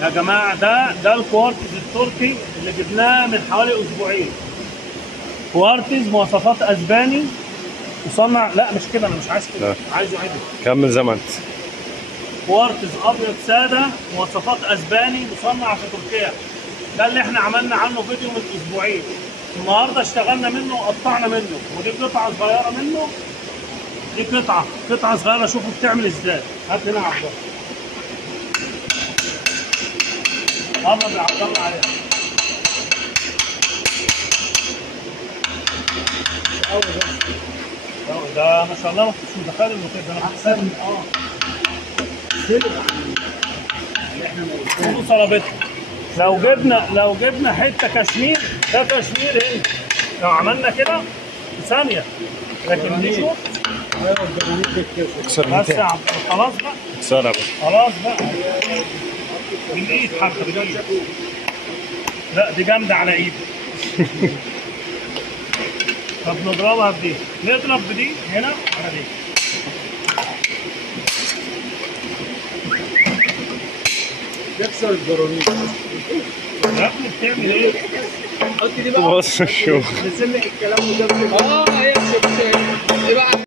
يا جماعه ده الكوارتز التركي اللي جبناه من حوالي اسبوعين. كوارتز مواصفات اسباني مصنع. لا مش كده، انا مش عايز كده، عايزه عدل. كمل زي ما انت. كوارتز ابيض ساده مواصفات اسباني مصنع في تركيا. ده اللي احنا عملنا عنه فيديو من اسبوعين. النهارده اشتغلنا منه وقطعنا منه، ودي قطعه صغيره منه. دي قطعه صغيره، شوفوا بتعمل ازاي. هات هنا يا عبد الله. قرب يا عبد الله عليها. ده ما شاء الله ما كنتش متخيل انه كده. انا احسن كله صلابتها. لو جبنا حته كشمير، ده كشمير هنا لو عملنا كده في ثانيه. لكن دي شوف بس يا عبد الله. خلاص بقى، اكسرها بس. خلاص بقى بالايد حتى بالايد. لا دي جامده على ايدي. طب نضربها بدي، نضرب بدي هنا على دي. تكسر الجرانيت. يا ابني بتعمل ايه؟ حط دي بقى. بص شوف. نسمع الكلام وده. هي دي بقى.